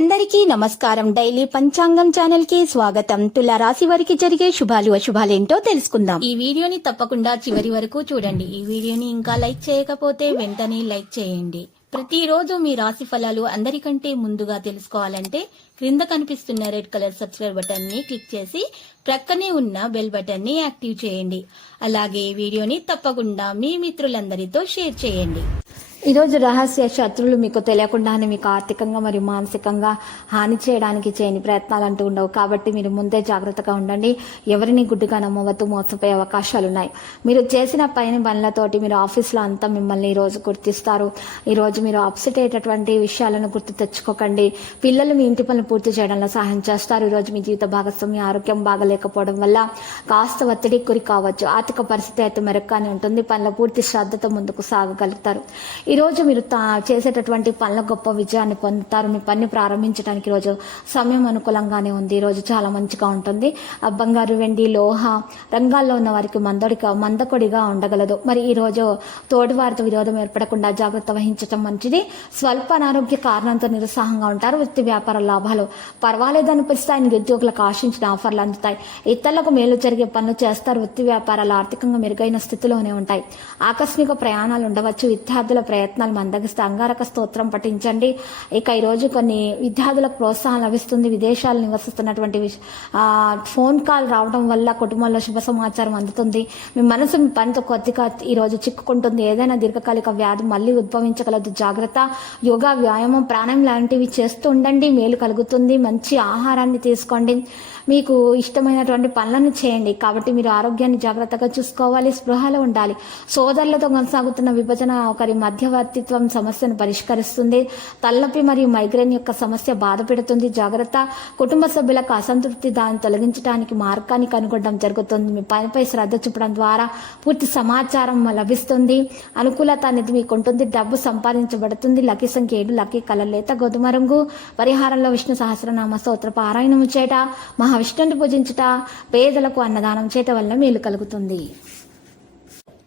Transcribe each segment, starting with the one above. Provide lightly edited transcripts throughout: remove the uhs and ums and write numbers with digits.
అందరికీ నమస్కారం. డైలీ పంచాంగం ఛానల్ కి స్వాగతం. తుల రాశి వారికి జరిగే శుభాలు అశుభాలేంటో తెలుసుకుందాం. ఈ వీడియోని తప్పకుండా చివరి వరకు చూడండి. ఈ వీడియోని ఇంకా లైక్ చేయకపోతే వెంటనే లైక్ చేయండి. ప్రతిరోజు మీ రాశి ఫలాలు అందరికంటే ముందుగా తెలుసుకోవాలంటే క్రింద కనిపిస్తున్న రెడ్ కలర్ సబ్స్క్రైబ్ బటన్ ని క్లిక్ చేసి ప్రక్కనే ఉన్న బెల్ బటన్ ని యాక్టివ్ చేయండి. అలాగే వీడియోని తప్పకుండా మీ మిత్రులందరితో షేర్ చేయండి. ఈరోజు రహస్య శత్రువులు మీకు తెలియకుండానే మీకు ఆర్థికంగా మరియు మానసికంగా హాని చేయడానికి చేయని ప్రయత్నాలు అంటూ ఉండవు. కాబట్టి మీరు ముందే జాగ్రత్తగా ఉండండి. ఎవరిని గుడ్డుగా నమ్మవద్దు, మోసపోయే అవకాశాలున్నాయి. మీరు చేసిన పనులతోటి మీరు ఆఫీస్లో అంతా మిమ్మల్ని ఈరోజు గుర్తిస్తారు. ఈరోజు మీరు అప్సెట్ అయ్యేటటువంటి విషయాలను గుర్తు తెచ్చుకోకండి. పిల్లలు మీ ఇంటి పనులు పూర్తి చేయడంలో సహాయం చేస్తారు. ఈరోజు మీ జీవిత భాగస్వామి ఆరోగ్యం బాగలేకపోవడం వల్ల కాస్త ఒత్తిడికి గురి కావచ్చు. ఆర్థిక పరిస్థితి అయితే మెరుగ్గానే ఉంటుంది. పనుల పూర్తి శ్రద్ధతో ముందుకు సాగగలుగుతారు. ఈ రోజు మీరు చేసేటటువంటి పనుల గొప్ప విజయాన్ని పొందుతారు. మీ పని ప్రారంభించడానికి ఈరోజు సమయం అనుకూలంగానే ఉంది. ఈ రోజు చాలా మంచిగా ఉంటుంది. బంగారు, వెండి, లోహ రంగాల్లో ఉన్న వారికి మందకొడిగా ఉండగలదు. మరి ఈ రోజు తోటి వారితో విరోధం ఏర్పడకుండా జాగ్రత్త వహించడం మంచిది. స్వల్ప అనారోగ్య కారణంతో నిరుత్సాహంగా ఉంటారు. వృత్తి వ్యాపార లాభాలు పర్వాలేదనిపిస్తాయి. నిరుద్యోగులకు ఆశించిన ఆఫర్లు అందుతాయి. ఇతరులకు మేలు జరిగే పనులు చేస్తారు. వృత్తి వ్యాపారాలు ఆర్థికంగా మెరుగైన స్థితిలోనే ఉంటాయి. ఆకస్మిక ప్రయాణాలు ఉండవచ్చు. విద్యార్థుల ప్రయత్నాలు మందగిస్తే అంగారక స్తోత్రం పఠించండి. ఇక ఈరోజు కొన్ని విద్యార్థులకు ప్రోత్సాహం లభిస్తుంది. విదేశాలు నివసిస్తున్నటువంటి ఫోన్ కాల్ రావడం వల్ల కుటుంబంలో శుభ సమాచారం అందుతుంది. మీ మనసు మీ పనితో కొద్దిగా ఈరోజు చిక్కుకుంటుంది. ఏదైనా దీర్ఘకాలిక వ్యాధి మళ్ళీ ఉద్భవించగలదు. జాగ్రత్త. యోగా, వ్యాయామం, ప్రాణాయామం లాంటివి చేస్తూ ఉండండి. మేలు కలుగుతుంది. మంచి ఆహారాన్ని తీసుకోండి. మీకు ఇష్టమైనటువంటి పనులను చేయండి. కాబట్టి మీరు ఆరోగ్యాన్ని జాగ్రత్తగా చూసుకోవాలి. స్పృహలో ఉండాలి. సోదరులతో కొనసాగుతున్న విభజన ఒకరి మధ్యవర్తిత్వం సమస్యను పరిష్కరిస్తుంది. తలనొప్పి మరియు మైగ్రేన్ యొక్క సమస్య బాధ పెడుతుంది. జాగ్రత్త. కుటుంబ సభ్యులకు అసంతృప్తి దాన్ని తొలగించడానికి మార్గాన్ని కనుగొనడం జరుగుతుంది. మీ పనిపై శ్రద్ధ చూపడం ద్వారా పూర్తి సమాచారం లభిస్తుంది. అనుకూలత అనేది మీకు ఉంటుంది. డబ్బు సంపాదించబడుతుంది. లక్కీ సంఖ్య 7. లక్కీ కలర్ లేత గోధుమ రంగు. పరిహారంలో విష్ణు సహస్రనామ స్తోత్ర పారాయణము చేయట, మహావిష్ణుని పూజించుట, పేదలకు అన్నదానం చేయటం వల్ల మేలు కలుగుతుంది.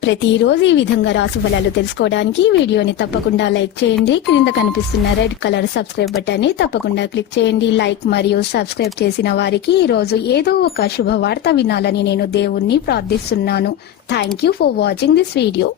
ప్రతిరోజు ఈ విధంగా రాశి ఫలాలు తెలుసుకోవడానికి వీడియోని తప్పకుండా లైక్ చేయండి. క్రింద కనిపిస్తున్న రెడ్ కలర్ సబ్స్క్రైబ్ బటన్ ని తప్పకుండా క్లిక్ చేయండి. లైక్ మరియు సబ్స్క్రైబ్ చేసిన వారికి ఈ రోజు ఏదో ఒక శుభవార్త వినాలని నేను దేవుణ్ణి ప్రార్థిస్తున్నాను. Thank you for watching this video.